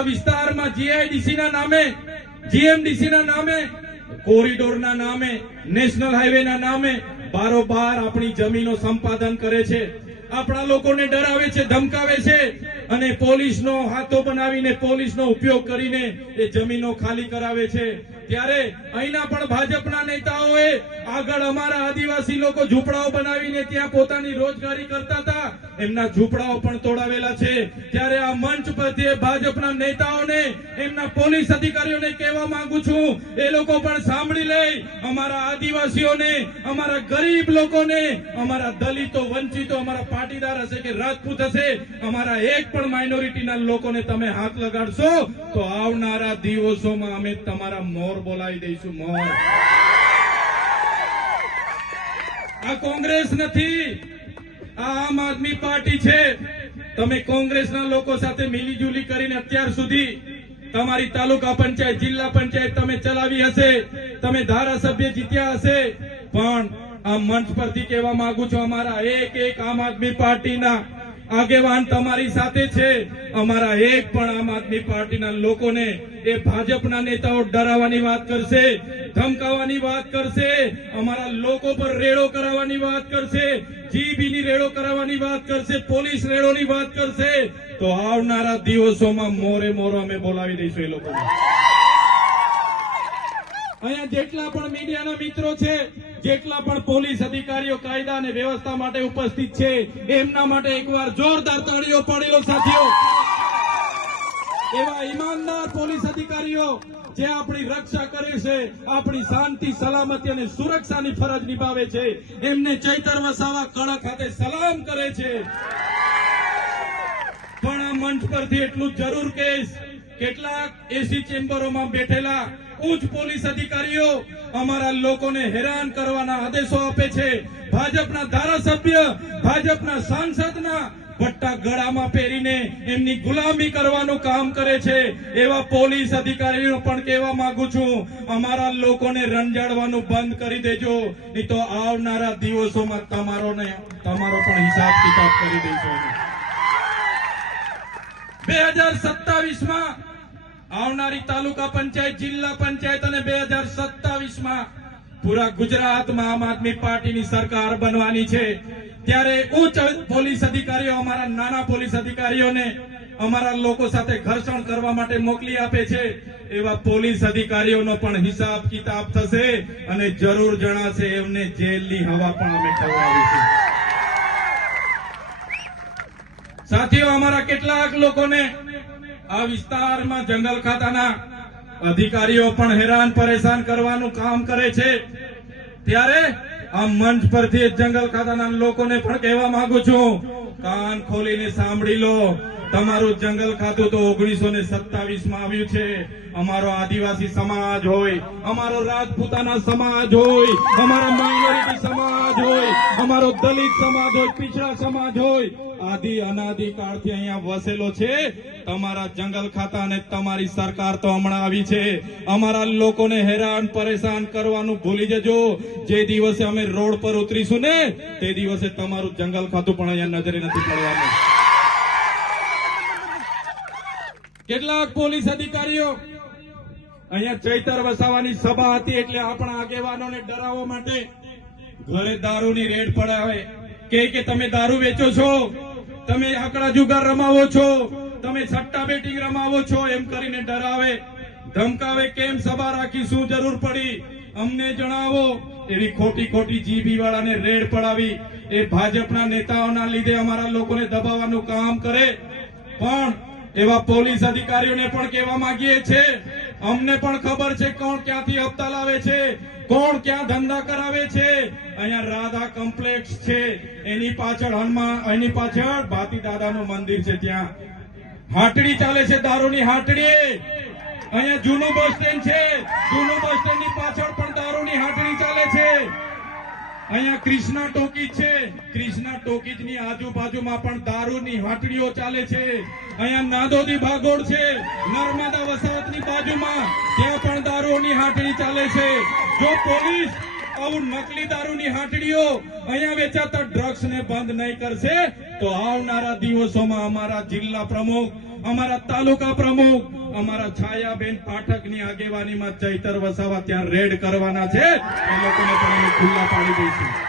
આ વિસ્તારમાં જીઆઈડીસી ના નામે જીએમડીસી ના નામે, કોરિડોરના નામે, નેશનલ હાઈવે ના નામે બારોબાર આપણી જમીનો સંપાદન કરે છે. આપણા લોકોને ડરાવે છે, ધમકાવે છે અને પોલીસનો હાથો બનાવીને પોલીસનો ઉપયોગ કરીને એ જમીનો ખાલી કરાવે છે. ત્યારે અહીંના પણ ભાજપના નેતાઓએ આગળ અમારા આદિવાસી લોકો ઝૂંપડાઓ બનાવીને ત્યાં પોતાની રોજગારી કરતા હતા. એમના ઝૂંપડાઓ પણ તોડાવેલા છે. ત્યારે આ મંચ પરથી ભાજપના નેતાઓને, એમના પોલીસ અધિકારીઓને કહેવા માંગુ છું, એ લોકો પણ સાંભળી લે અમારા આદિવાસીઓને, અમારા ગરીબ લોકોને, અમારા દલિતો, વંચિતો, અમારા પાટીદાર હશે કે રાજપૂત હશે, અમારા એક પણ માઇનોરિટીના લોકોને તમે હાથ લગાડશો, તો આવનારા દિવસોમાં અમે તમારા મોર બોલાવી દઈશું મોર આ કોંગ્રેસ નથી, આ આમ આદમી પાર્ટી છે. તમે કોંગ્રેસના લોકો સાથે મિલીજુલી કરીને અત્યાર સુધી તમારી તાલુકા પંચાયત, જિલ્લા પંચાયત તમે ચલાવી હશે, તમે ધારાસભ્ય જીત્યા હશે. પણ આ મંચ પરથી કહેવા માંગુ છું, અમારા એક એક આમ આદમી પાર્ટીના આગેવાન તમારી સાથે છે. અમારા એક પણ આમ આદમી પાર્ટીના લોકોને એ ભાજપના નેતાઓ ડરાવવાની વાત કરશે, ધમકાવવાની વાત કરશે, અમારા લોકો પર રેડો કરાવવાની વાત કરશે, જીબીની રેડો કરાવવાની વાત કરશે, પોલીસ રેડોની વાત કરશે. તો આવનારા દિવસોમાં મોરે મોરો અમે બોલાવી દઈશું એ લોકોને. અહીંયા જેટલા પણ મીડિયાના મિત્રો છે, જેટલા પણ પોલીસ અધિકારીઓ કાયદા અને વ્યવસ્થા માટે ઉપસ્થિત છે, એમના માટે એકવાર જોરદાર તાળીઓ પડેલો સાથીઓ. એવા ઈમાનદાર પોલીસ અધિકારીઓ, જે આપણી રક્ષા કરે છે, આપણી શાંતિ, સલામતી અને સુરક્ષાની ફરજ નિભાવે છે, એમને ચૈતર વસાવા કડક હાથે સલામ કરે છે. પણ આ મંચ પરથી એટલું જરૂર કહીશ કેટલાક એસી ચેમ્બરોમાં બેઠેલા ઉચ્ચ પોલીસ અધિકારીઓ અમારા લોકોને હેરાન કરવાના આદેશો આપે છે. ભાજપના ધારાસભ્ય, ભાજપના સાંસદના પટ્ટા ગળામાં પહેરીને એમની ગુલામી કરવાનું કામ કરે છે. એવા પોલીસ અધિકારીઓ પણ કહેવા માંગુ છું, અમારા લોકોને રંજાડવાનું બંધ કરી દેજો. નહીં તો આવનારા દિવસોમાં તમારો તમારો પણ હિસાબ કિતાબ કરી દેજો. બે હજાર સત્તાવીસમાં આવનારી તાલુકા પંચાયત, જિલ્લા પંચાયત અને બે હજાર સત્તાવીસમાં પૂરા ગુજરાતમાં આમ આદમી પાર્ટીની સરકાર બનવાની છે. ત્યારે ઉચ્ચ પોલીસ અધિકારીઓ અમારા નાના પોલીસ અધિકારીઓને અમારા લોકો સાથે ઘર્ષણ કરવા માટે મોકલી આપે છે. એવા પોલીસ અધિકારીઓનો પણ હિસાબ કિતાબ થશે અને જરૂર જણાશે એમને જેલની હવા પણ અમે ખવડાવીશું સાથીઓ, અમારા કેટલાક લોકોને આ વિસ્તારમાં જંગલ ખાતાના અધિકારીઓ પણ હેરાન પરેશાન કરવાનું કામ કરે છે. ત્યારે આ મંચ પરથી જંગલ ખાતાના લોકોને પણ કહેવા માંગુ છું, કાન ખોલીને સાંભળી લો. તમારું જંગલ ખાતું તો ઓગણીસો ને સત્તાવીસમાં આવ્યું છે. અમારો આદિવાસી સમાજ હોય, અમારો રાજપૂતાના સમાજ હોય, અમારો માઇનોરિટી સમાજ હોય અમારો દલિત સમાજ હોય, પીછડા સમાજ હોય, આદિ અનાદિ કાળથી અહીંયા વસેલો છે. તમારા જંગલ ખાતા અને તમારી સરકાર તો હમણાં આવી છે. અમારા લોકોને હેરાન પરેશાન કરવાનું ભૂલી જજો. જે દિવસે અમે રોડ પર ઉતરીશું ને, તે દિવસે તમારું જંગલ ખાતું પણ અહીંયા નજરે નથી પડવાનું. કેટલાક પોલીસ અધિકારીઓ અહીંયા ચૈતર વસાવાની સભા હતી એટલે આપણા આગેવાનોને ડરાવવા માટે ઘરે દારૂની રેડ પડાવે. કે, તમે દારૂ વેચો છો? તમે આકડા જુગાર રમાવો છો? તમે સટ્ટા બેટિંગ રમાવો છો? એમ કરીને ડરાવે. ધમકાવે, કેમ સભા રાખી? શું જરૂર પડી? અમને જણાવો. એવી ખોટી ખોટી જીબી વાળાને રેડ પડાવી. એ ભાજપના નેતાઓના લીધે અમારા લોકોને દબાવવાનું કામ કરે. પણ એવા પોલીસ અધિકારીઓને પણ કહેવા માંગીએ છે અમને પણ ખબર છે કોણ ક્યાંથી હપ્તા લાવે છે, કોણ ક્યાં ધંધા કરાવે છે. અહીંયા રાધા કોમ્પ્લેક્સ છે. એની પાછળ હનુમાન એની પાછળ ભાતી દાદાનું મંદિર છે ત્યાં. હાટડી ચાલે છે દારૂની હાટડી. અહીંયા જૂનું બસ સ્ટેન્ડ છે. જૂનું બસ સ્ટેન્ડની પાછળ પણ દારૂની હાટડી ચાલે છે. અહીંયા ક્રિષ્ના ટોકીજ છે. ક્રિષ્ના ટોકીજની આજુબાજુમાં પણ દારૂની હાટડીઓ ચાલે છે. અહીંયા નાદોદી ભાગોળ છે. નર્મદા વસાહતની બાજુમાં ત્યાં પણ દારૂની હાટડી ચાલે છે. જો પોલીસ આવું નકલી દારૂની હાટડીઓ અહીંયા વેચાતા ડ્રગ્સ ને બંધ નહીં કરશે, તો આવનારા દિવસોમાં અમારા જિલ્લા પ્રમુખ, અમારા તાલુકા પ્રમુખ અમારા છાયાબેન પાઠકની આગેવાનીમાં ચૈતર વસાવા ત્યાં રેડ કરવાના છે. એ લોકોને પણ અમે ખુલ્લા પાડી દઈશું.